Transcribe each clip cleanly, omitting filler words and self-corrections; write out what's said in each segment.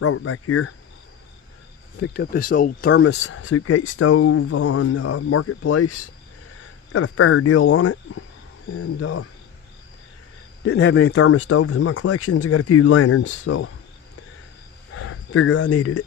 Robert back here. Picked up this old Thermos suitcase stove on Marketplace. Got a fair deal on it, and didn't have any thermos stoves in my collections. I got a few lanterns, so figured I needed it.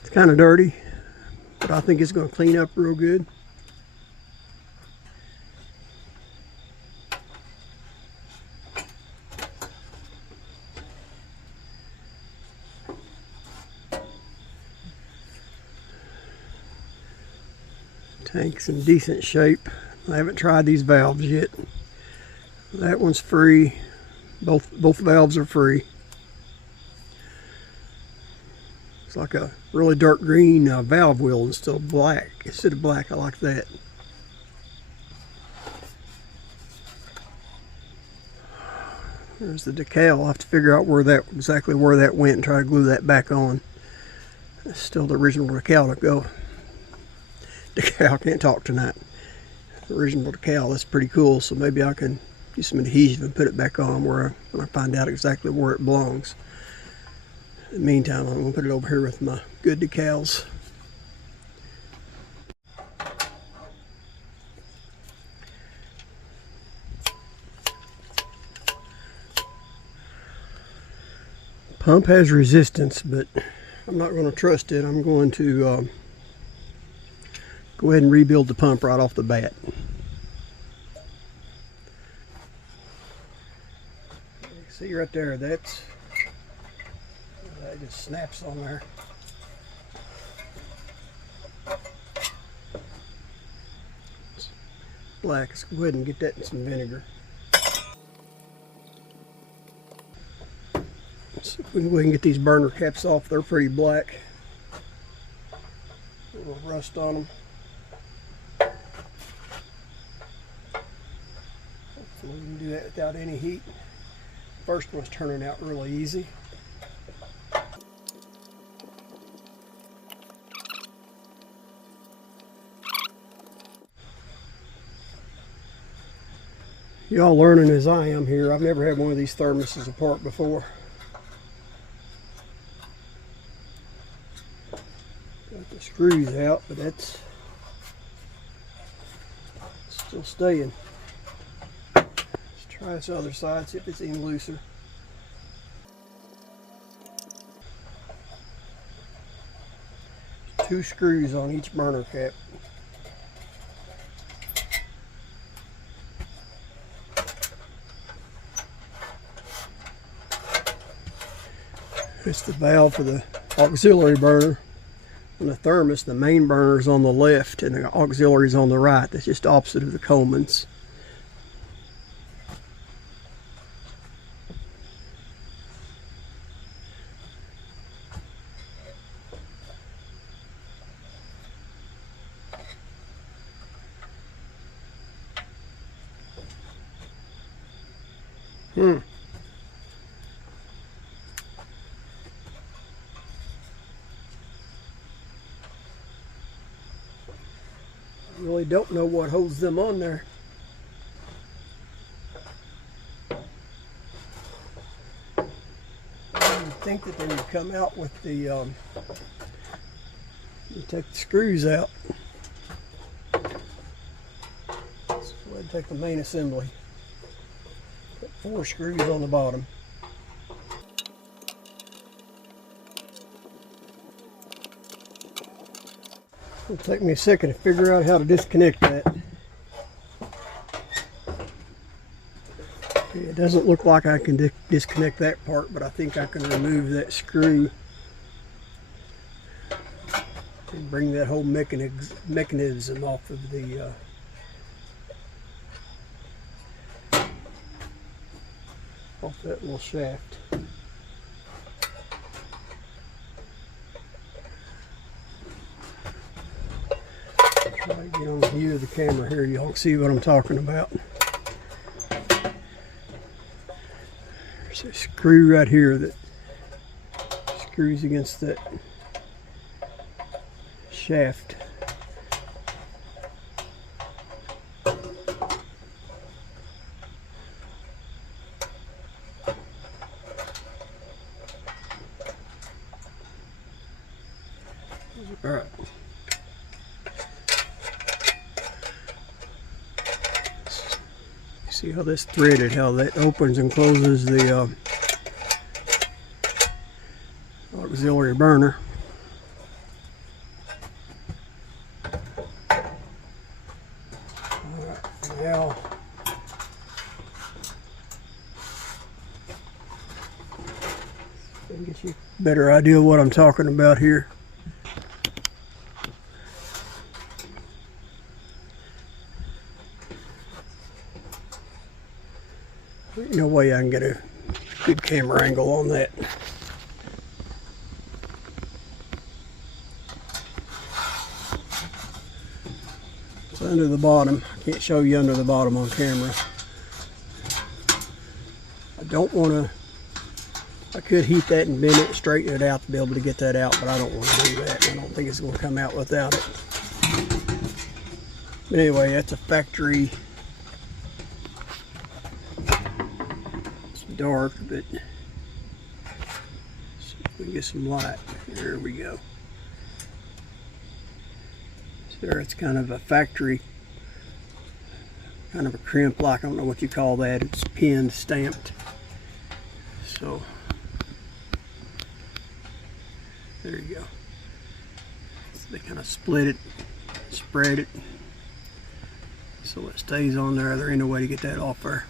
It's kind of dirty, but I think it's going to clean up real good. Tank's in decent shape. I haven't tried these valves yet. That one's free. Both valves are free. It's like a really dark green valve wheel instead of black. I like that. There's the decal. I'll have to figure out exactly where that went and try to glue that back on. That's still the original decal to go. Decal, can't talk tonight. The original decal, that's pretty cool. So maybe I can use some adhesive and put it back on when I find out exactly where it belongs. In the meantime, I'm going to put it over here with my good decals. Pump has resistance, but I'm not going to trust it. I'm going to go ahead and rebuild the pump right off the bat. See right there, that just snaps on there. It's black. Let's go ahead and get that in some vinegar. Let's see if we can get these burner caps off. They're pretty black. A little rust on them. Hopefully we can do that without any heat. First one's turning out really easy. Y'all learning as I am here. I've never had one of these thermoses apart before. Got the screws out, but that's still staying. Let's try this other side, see if it's any looser. Two screws on each burner cap. It's the valve for the auxiliary burner. On the Thermos, the main burner is on the left and the auxiliary is on the right. That's just opposite of the Coleman's. Really don't know what holds them on there. I would think that they would come out with the you take the screws out. Let's go ahead and take the main assembly. Put 4 screws on the bottom. It'll take me a second to figure out how to disconnect that. Okay, it doesn't look like I can disconnect that part, but I think I can remove that screw and bring that whole mechanism off of the off that little shaft. Get on the view of the camera here, y'all can see what I'm talking about. There's a screw right here that screws against that shaft. All right. See how this threaded, how that opens and closes the auxiliary burner. All right, now get you a better idea of what I'm talking about here. No way I can get a good camera angle on that. It's under the bottom. I can't show you under the bottom on camera. I don't want to, I could heat that and bend it and straighten it out to be able to get that out, but I don't want to do that. I don't think it's going to come out without it. But anyway, that's a factory. Dark, but see if we can get some light. There we go. So there, it's kind of a factory, kind of a crimp, like I don't know what you call that. It's pinned, stamped. So there you go. So they kind of split it, spread it, so it stays on there. There ain't no way to get that off there.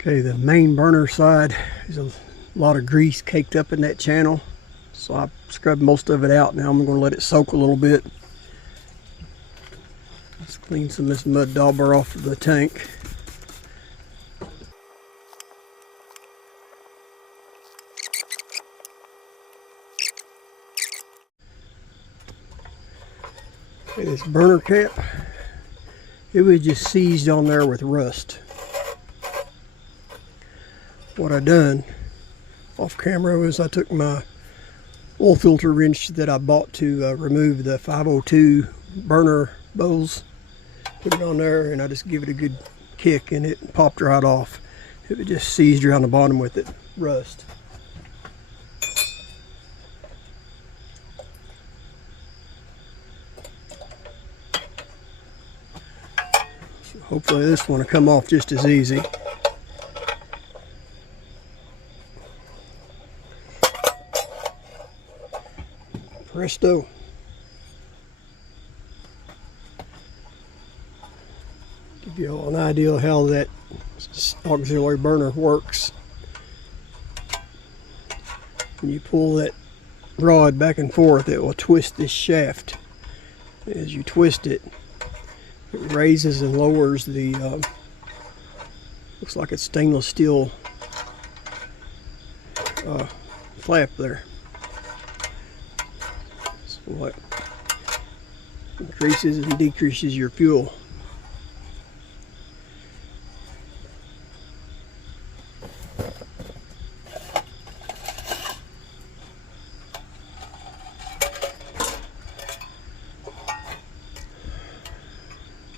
Okay, the main burner side, there's a lot of grease caked up in that channel, so I scrubbed most of it out. Now I'm going to let it soak a little bit. Let's clean some of this mud dauber off of the tank. Okay, this burner cap, it was just seized on there with rust. What I done off camera was I took my oil filter wrench that I bought to remove the 502 burner bowls, put it on there, and I just give it a good kick and it popped right off. It was just seized around the bottom with it, rust. So hopefully this one will come off just as easy. Presto. Give you all an idea of how that auxiliary burner works. When you pull that rod back and forth, it will twist this shaft. As you twist it, it raises and lowers the, looks like it's stainless steel flap there. What increases and decreases your fuel.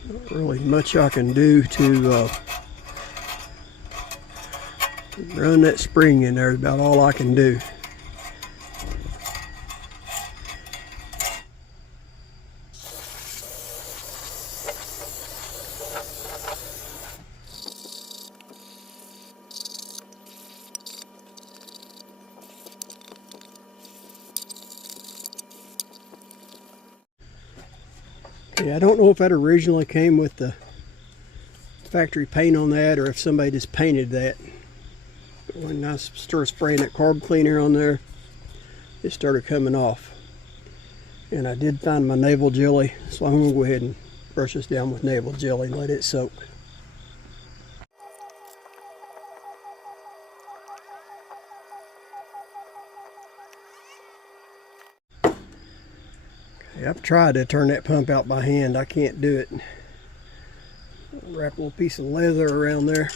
Not really much I can do to run that spring in there. Is about all I can do. Yeah, I don't know if that originally came with the factory paint on that or if somebody just painted that. But when I started spraying that carb cleaner on there, it started coming off. And I did find my navel jelly, so I'm going to go ahead and brush this down with navel jelly and let it soak. Okay, I've tried to turn that pump out by hand. I can't do it. Wrap a little piece of leather around there.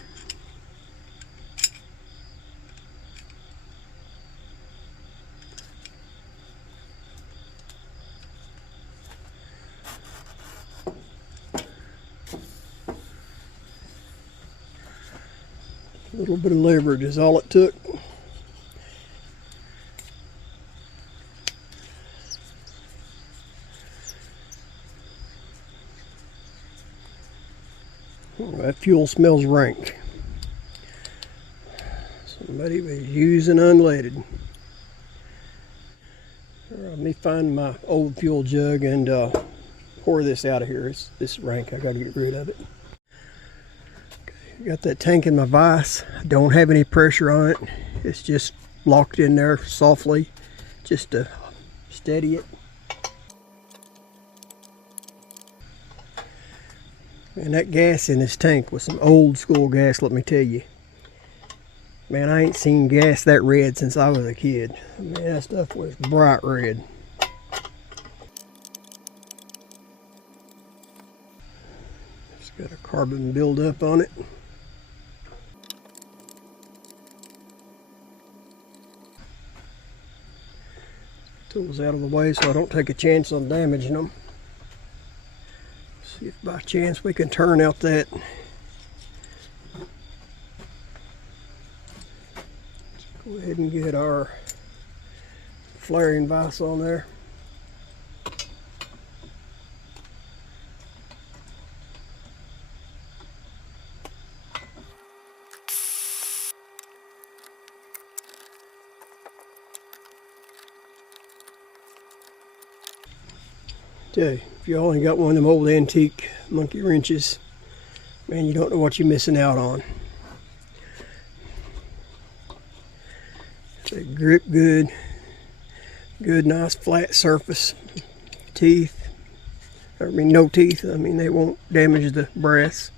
A little bit of leverage is all it took. Oh, that fuel smells rank. Somebody was used and unleaded. Let me find my old fuel jug and pour this out of here. It's rank. I got to get rid of it. Got that tank in my vise. I don't have any pressure on it. It's just locked in there softly just to steady it. And that gas in this tank was some old school gas, let me tell you. Man, I ain't seen gas that red since I was a kid. I mean, that stuff was bright red. It's got a carbon buildup on it. Tools out of the way so I don't take a chance on damaging them. See if by chance we can turn out that. Let's go ahead and get our flaring vise on there. Tell you, if you only got one of them old antique monkey wrenches, man, you don't know what you're missing out on. They grip good, nice flat surface. Teeth, I mean no teeth, I mean they won't damage the brass.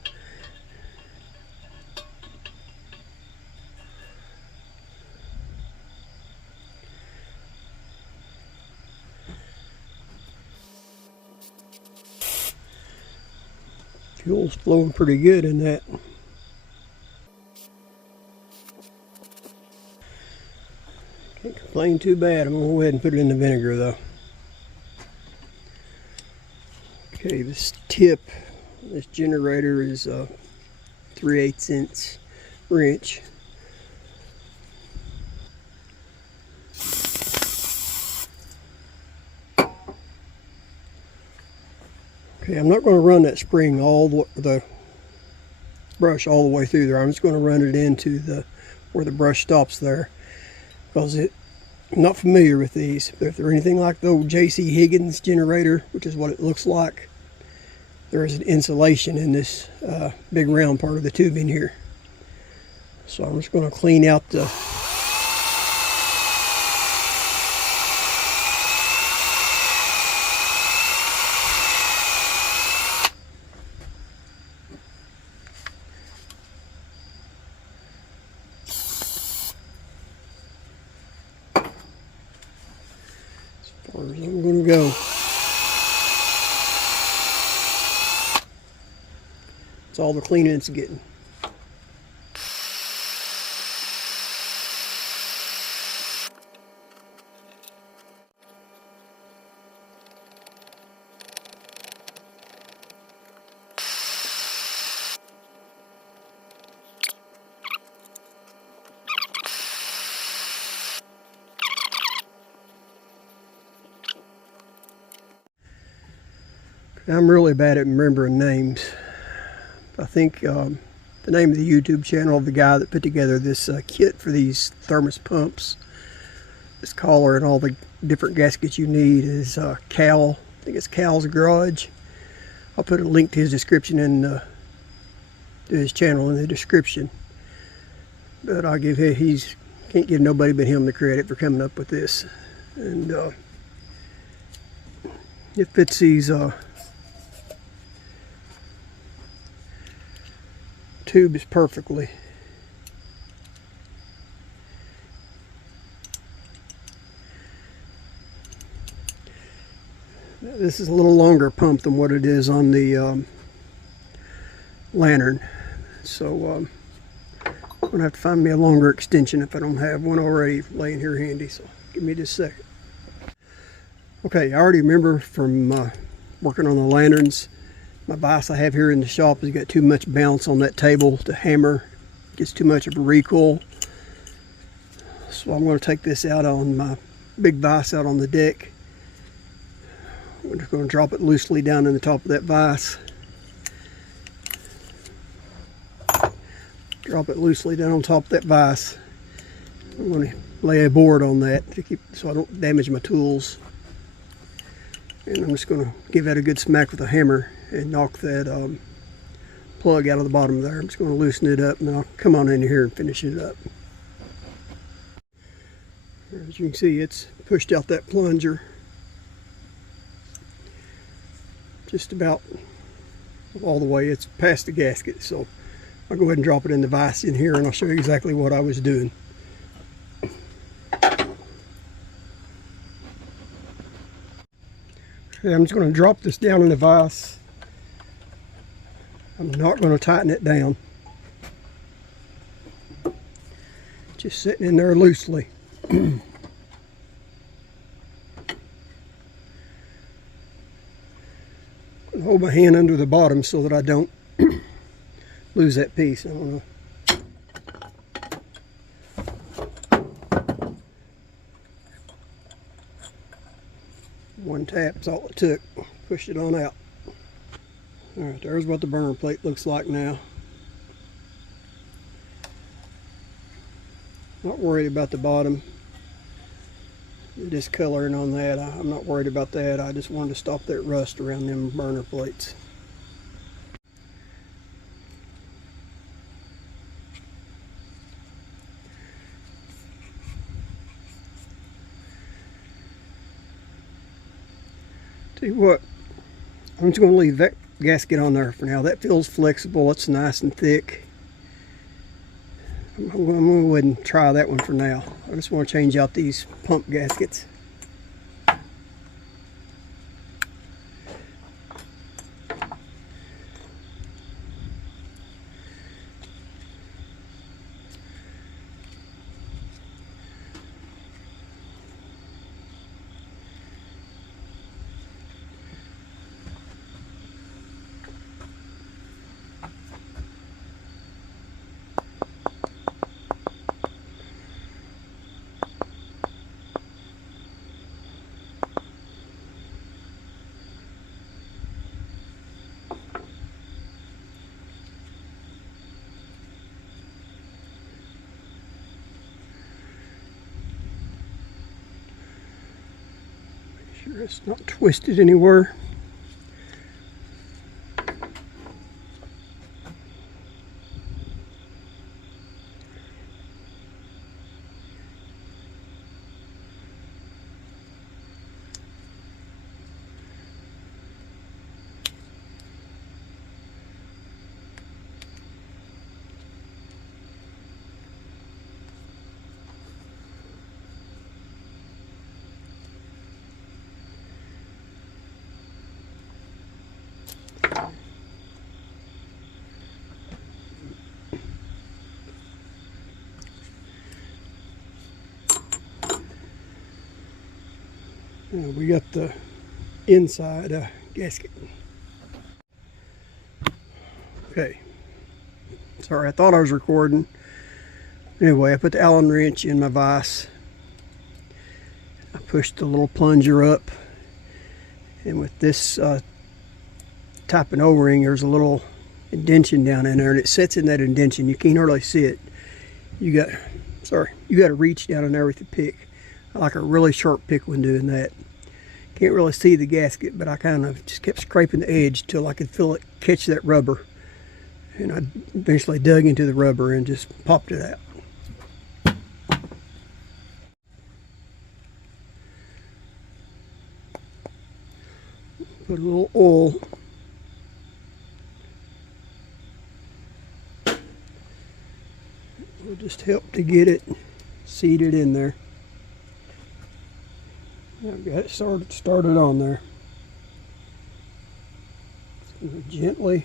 Fuel's flowing pretty good in that. Can't complain too bad. I'm going to go ahead and put it in the vinegar though. Okay, this tip, this generator is a 3/8 inch wrench. Okay, I'm not going to run that spring the brush all the way through there. I'm just going to run it into where the brush stops there, because I'm not familiar with these. But if they're anything like the old J.C. Higgins generator, which is what it looks like, there is an insulation in this big round part of the tubing here. So I'm just going to clean out the far as I'm going to go. It's all the cleaning it's getting. I'm really bad at remembering names. I think the name of the YouTube channel of the guy that put together this kit for these Thermos pumps, this collar and all the different gaskets you need, is Cal. I think it's Cal's Garage. I'll put a link to his description to his channel in the description. But I'll give him, can't give nobody but him the credit for coming up with this. And It fits these tubes perfectly. This is a little longer pump than what it is on the lantern, so I'm gonna have to find me a longer extension if I don't have one already laying here handy. So give me just a second. Okay, I already remember from working on the lanterns, my vise I have here in the shop has got too much bounce on that table to hammer. It gets too much of a recoil. So I'm going to take this out on my big vise out on the deck. I'm just going to drop it loosely down in the top of that vise. Drop it loosely down on top of that vise. I'm going to lay a board on that to keep so I don't damage my tools. And I'm just going to give that a good smack with a hammer and knock that plug out of the bottom there. I'm just going to loosen it up and then I'll come on in here and finish it up. As you can see, it's pushed out that plunger just about all the way. It's past the gasket, so I'll go ahead and drop it in the vise in here and I'll show you exactly what I was doing. Okay, I'm just going to drop this down in the vise. I'm not going to tighten it down. Just sitting in there loosely. Hold my hand under the bottom so that I don't lose that piece. I don't know. One tap's all it took. Pushed it on out. Alright, there's what the burner plate looks like now. Not worried about the bottom. The discoloring on that, I'm not worried about that. I just wanted to stop that rust around them burner plates. Tell you what, I'm just going to leave that gasket on there for now. That feels flexible. It's nice and thick. I'm going to go ahead and try that one for now. I just want to change out these pump gaskets. Sure it's not twisted anywhere. We got the inside gasket. Okay. Sorry, I thought I was recording. Anyway, I put the Allen wrench in my vise. I pushed the little plunger up. And with this type of O-ring, there's a little indention down in there. And it sits in that indention. You can't hardly see it. You got to reach down in there with the pick. I like a really sharp pick when doing that. Can't really see the gasket, but I kind of just kept scraping the edge till I could feel it catch that rubber. And I eventually dug into the rubber and just popped it out. Put a little oil. Will just help to get it seated in there. I've got it started on there. Gently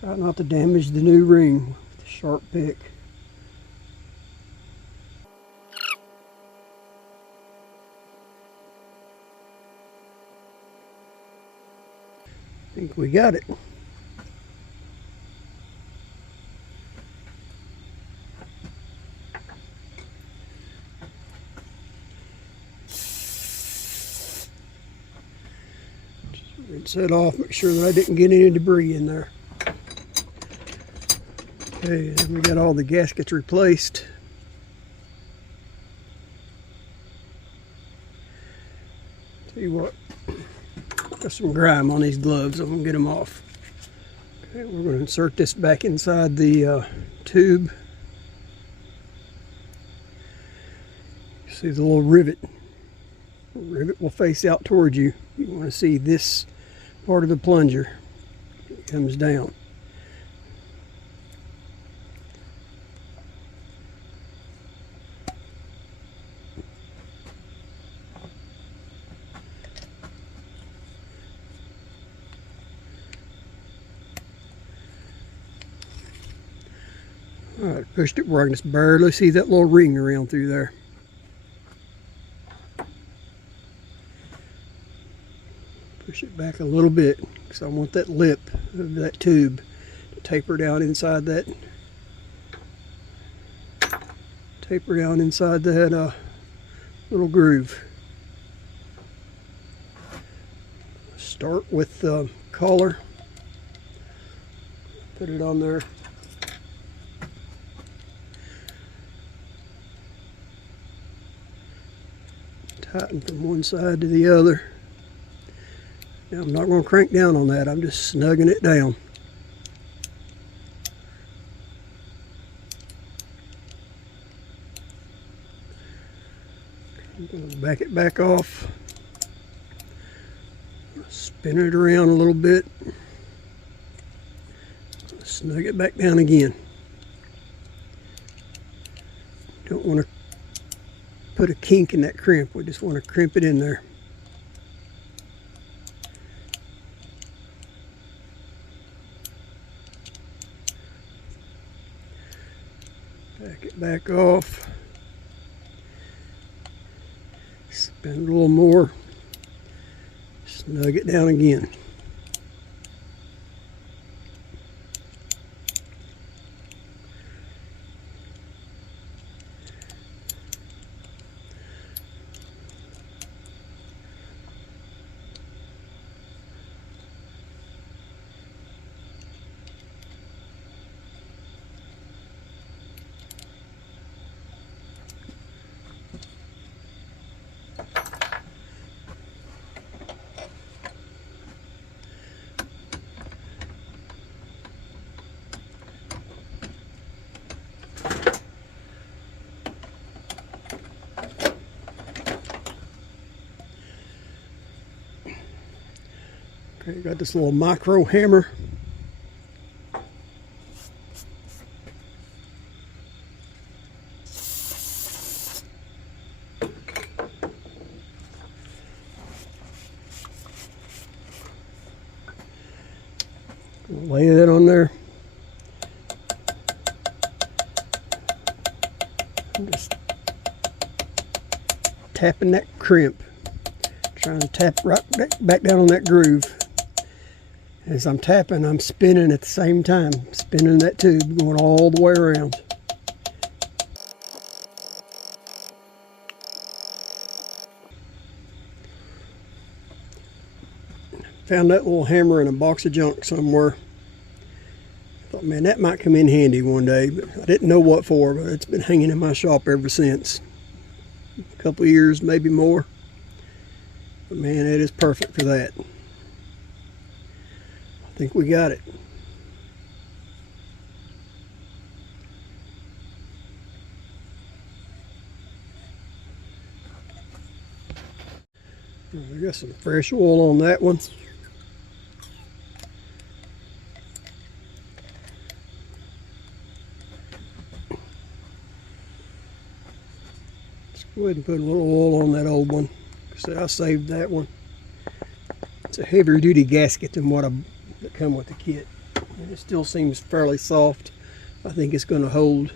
try not to damage the new ring with the sharp pick. I think we got it. Rinse that off, make sure that I didn't get any debris in there. Okay, then we got all the gaskets replaced. Tell you what, got some grime on these gloves, I'm gonna get them off. Okay, we're gonna insert this back inside the tube. See the little rivet. The rivet will face out towards you. You want to see this part of the plunger. It comes down. Alright, pushed it where I can just barely see that little ring around through there. Push it back a little bit because I want that lip of that tube to taper down inside that. Little groove. Start with the collar. Put it on there. Tighten from one side to the other. Now I'm not going to crank down on that, I'm just snugging it down. I'm going to back it back off. Spin it around a little bit. Snug it back down again. Don't want to put a kink in that crimp, we just want to crimp it in there. Back it back off. Spin it a little more. Snug it down again. Okay, got this little micro hammer. Lay that on there. I'm just tapping that crimp. Trying to tap right back down on that groove. As I'm tapping, I'm spinning at the same time. Spinning that tube, going all the way around. Found that little hammer in a box of junk somewhere. Thought, man, that might come in handy one day, but I didn't know what for, but it's been hanging in my shop ever since. A couple of years, maybe more. But man, it is perfect for that. I think we got it. We got some fresh oil on that one. Let's go ahead and put a little oil on that old one. So I saved that one. It's a heavier duty gasket than what that come with the kit. And it still seems fairly soft. I think it's going to hold.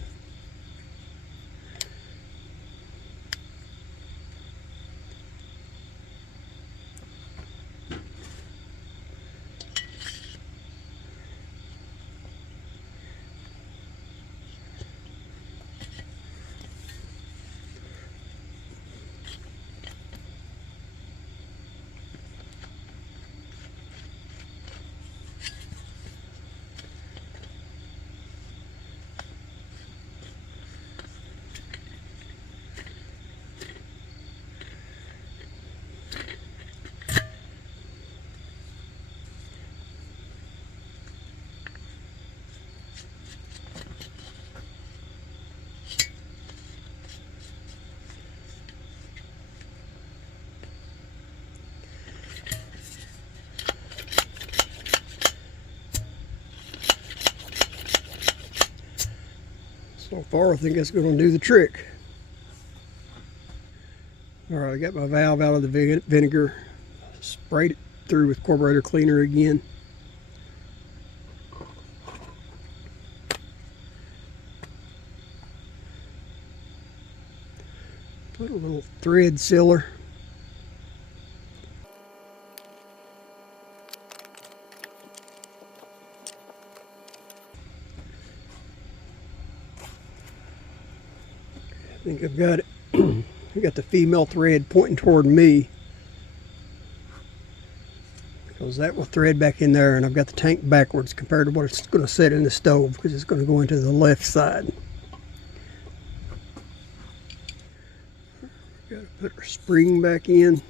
So far, I think that's going to do the trick. All right, I got my valve out of the vinegar, sprayed it through with carburetor cleaner again. Put a little thread sealer. I think I've got it. I got the female thread pointing toward me, because that will thread back in there, and I've got the tank backwards compared to what it's going to set in the stove, because it's going to go into the left side. Got to put our spring back in.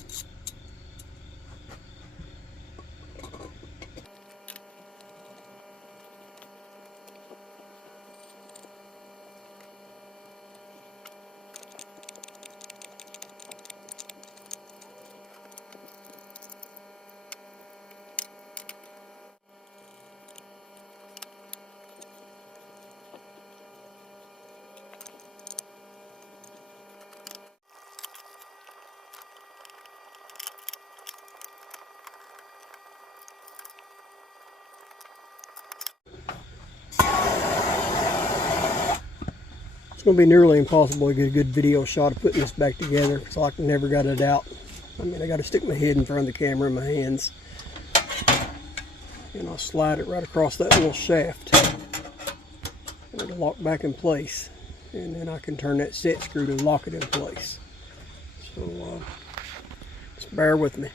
It's going to be nearly impossible to get a good video shot of putting this back together, so I never got it out. I mean, I got to stick my head in front of the camera and my hands, and I'll slide it right across that little shaft, and it'll lock back in place, and then I can turn that set screw to lock it in place. So just bear with me.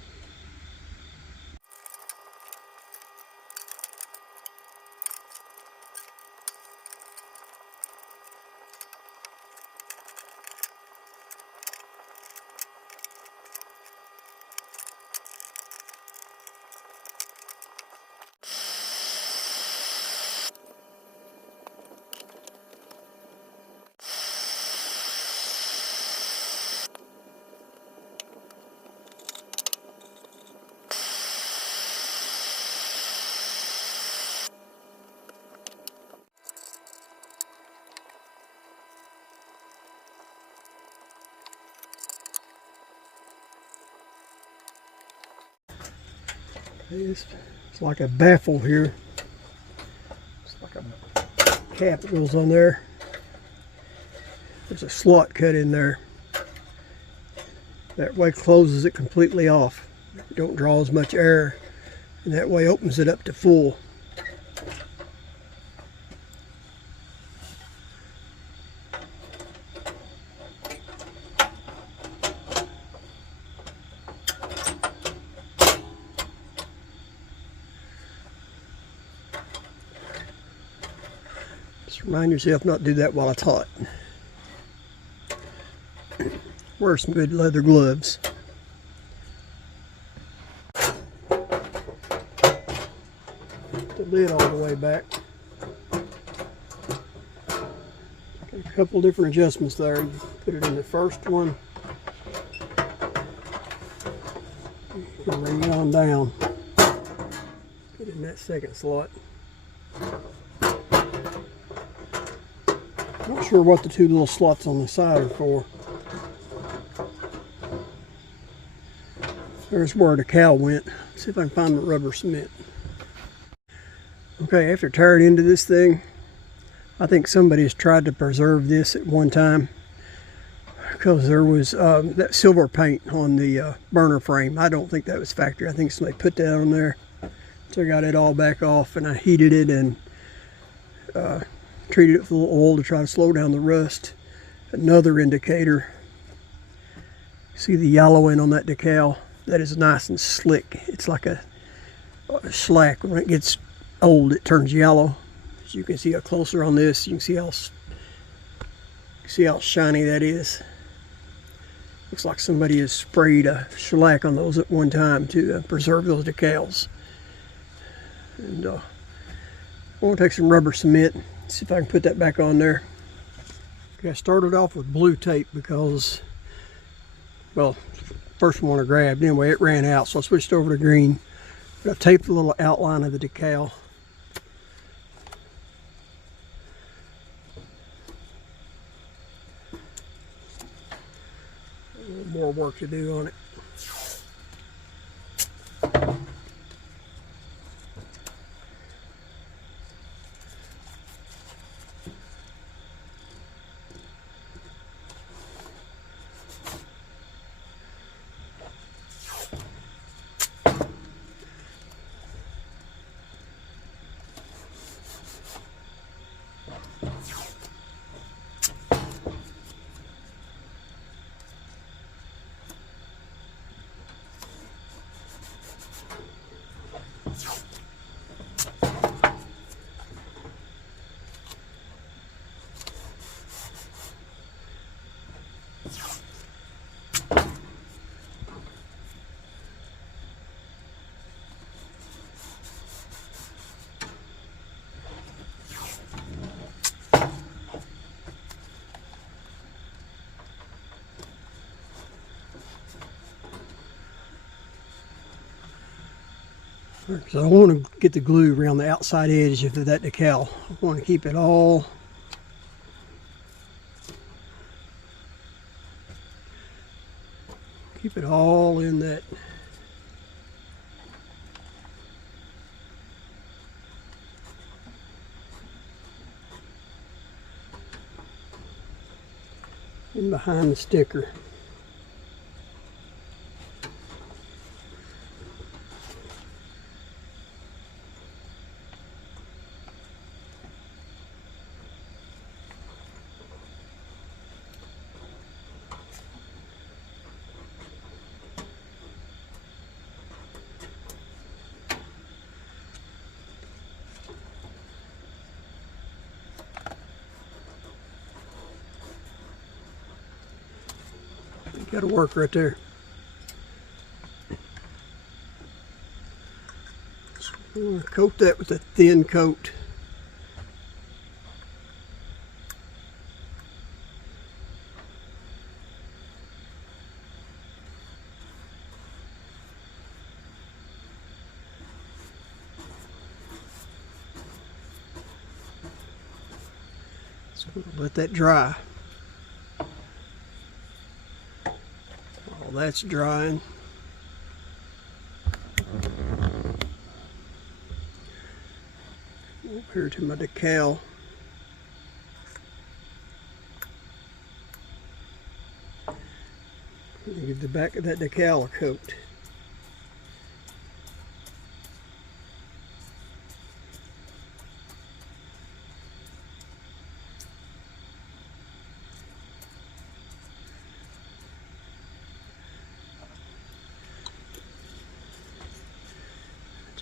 It's like a baffle here. It's like a cap that goes on there. There's a slot cut in there. That way closes it completely off. You don't draw as much air, and that way opens it up to full. Just remind yourself not to do that while it's hot. Wear some good leather gloves. Put the lid all the way back. Got a couple different adjustments there. You put it in the first one. Bring it on down. Put it in that second slot. Not sure what the two little slots on the side are for. There's where the decal went. Let's see if I can find the rubber cement. Okay, after tearing into this thing, I think somebody has tried to preserve this at one time, because there was that silver paint on the burner frame. I don't think that was factory. I think somebody put that on there. So I got it all back off, and I heated it and treated it with a little oil to try to slow down the rust. Another indicator. See the yellowing on that decal? That is nice and slick. It's like a shellac. When it gets old, it turns yellow. As you can see up closer on this, you can see how shiny that is. Looks like somebody has sprayed a shellac on those at one time to preserve those decals. And I'm going to take some rubber cement, see if I can put that back on there. Okay, I started off with blue tape because, well, first one I grabbed. Anyway, it ran out, so I switched over to green. But I taped a little outline of the decal. A little more work to do on it. So I want to get the glue around the outside edge of that decal. I want to keep it all in that. In behind the sticker. Got to work right there. So I'm going to coat that with a thin coat. So I'm going to let that dry. That's drying. Over here to my decal. Give the back of that decal a coat.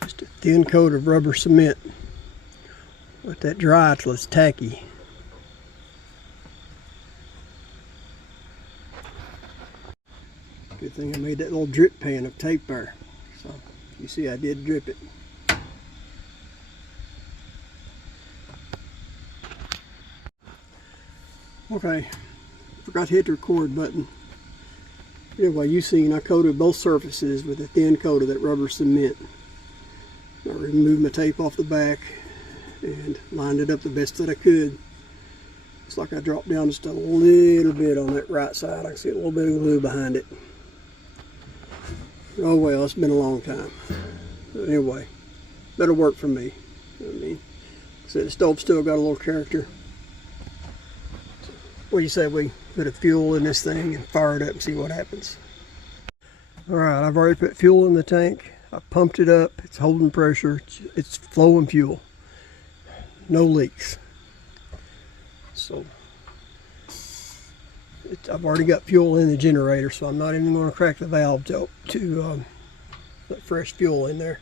Just a thin coat of rubber cement. Let that dry till it's tacky. Good thing I made that little drip pan of tape there. So you see I did drip it. Okay, forgot to hit the record button. Anyway, you've seen I coated both surfaces with a thin coat of that rubber cement. I removed my tape off the back and lined it up the best that I could. Looks like I dropped down just a little bit on that right side. I can see a little bit of glue behind it. Oh well, it's been a long time. But anyway, that'll work for me. I mean, like I said, the stove still got a little character. What do you say we put a fuel in this thing and fire it up and see what happens? Alright, I've already put fuel in the tank. I pumped it up. It's holding pressure. It's flowing fuel. No leaks. So I've already got fuel in the generator, so I'm not even going to crack the valve to let fresh fuel in there.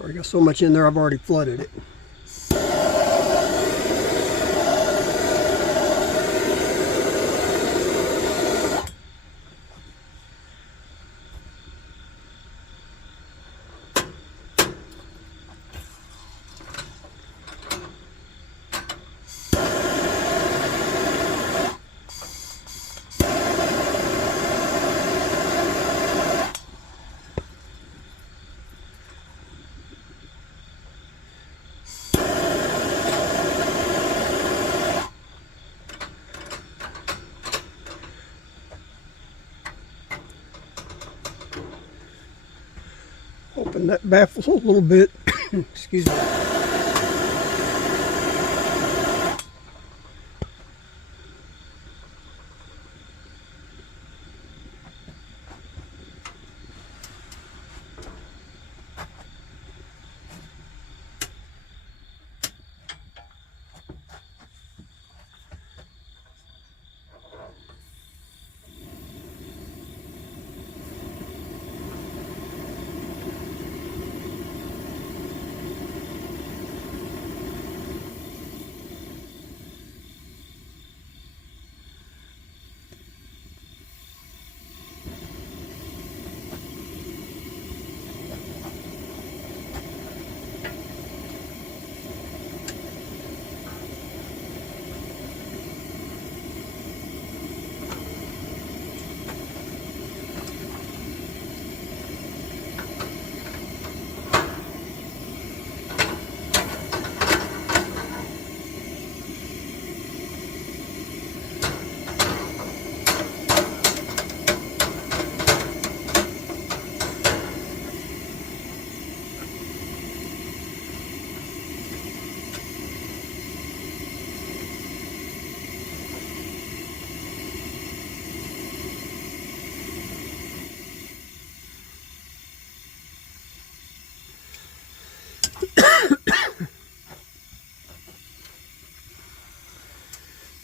Already got so much in there, I've already flooded it. Open that baffle a little bit. Excuse me.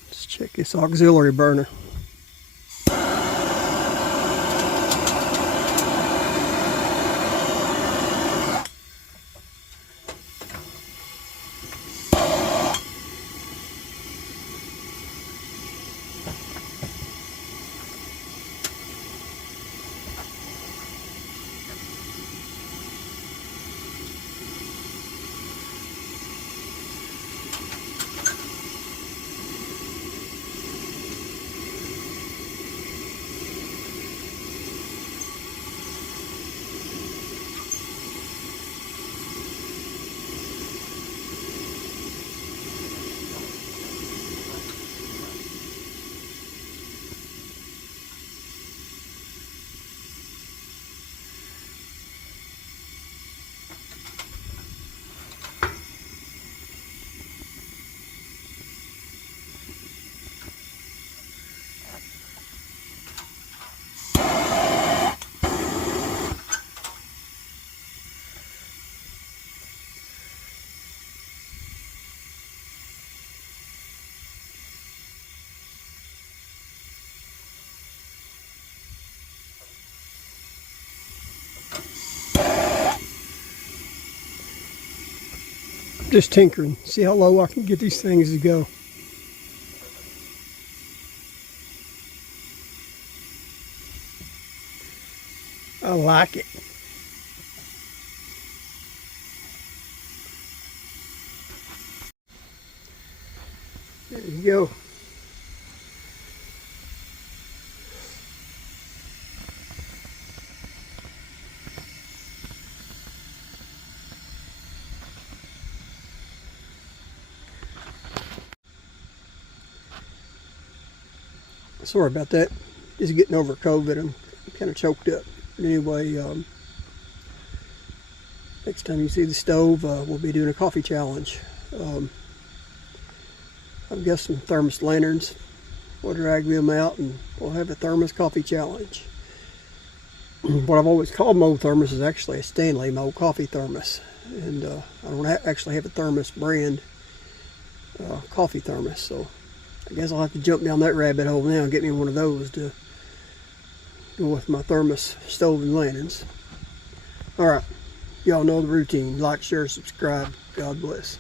Let's check this auxiliary burner. Just tinkering, see how low I can get these things to go. I like it. you go. Sorry about that. Just getting over COVID. I'm kind of choked up. But anyway, next time you see the stove, we'll be doing a coffee challenge. I've got some Thermos lanterns. We'll drag them out and we'll have a Thermos coffee challenge. What I've always called my old thermos is actually a Stanley, my old coffee thermos. And I don't actually have a Thermos brand coffee thermos, so I guess I'll have to jump down that rabbit hole now and get me one of those to go with my Thermos stove and lanterns. Alright, y'all know the routine. Like, share, subscribe. God bless.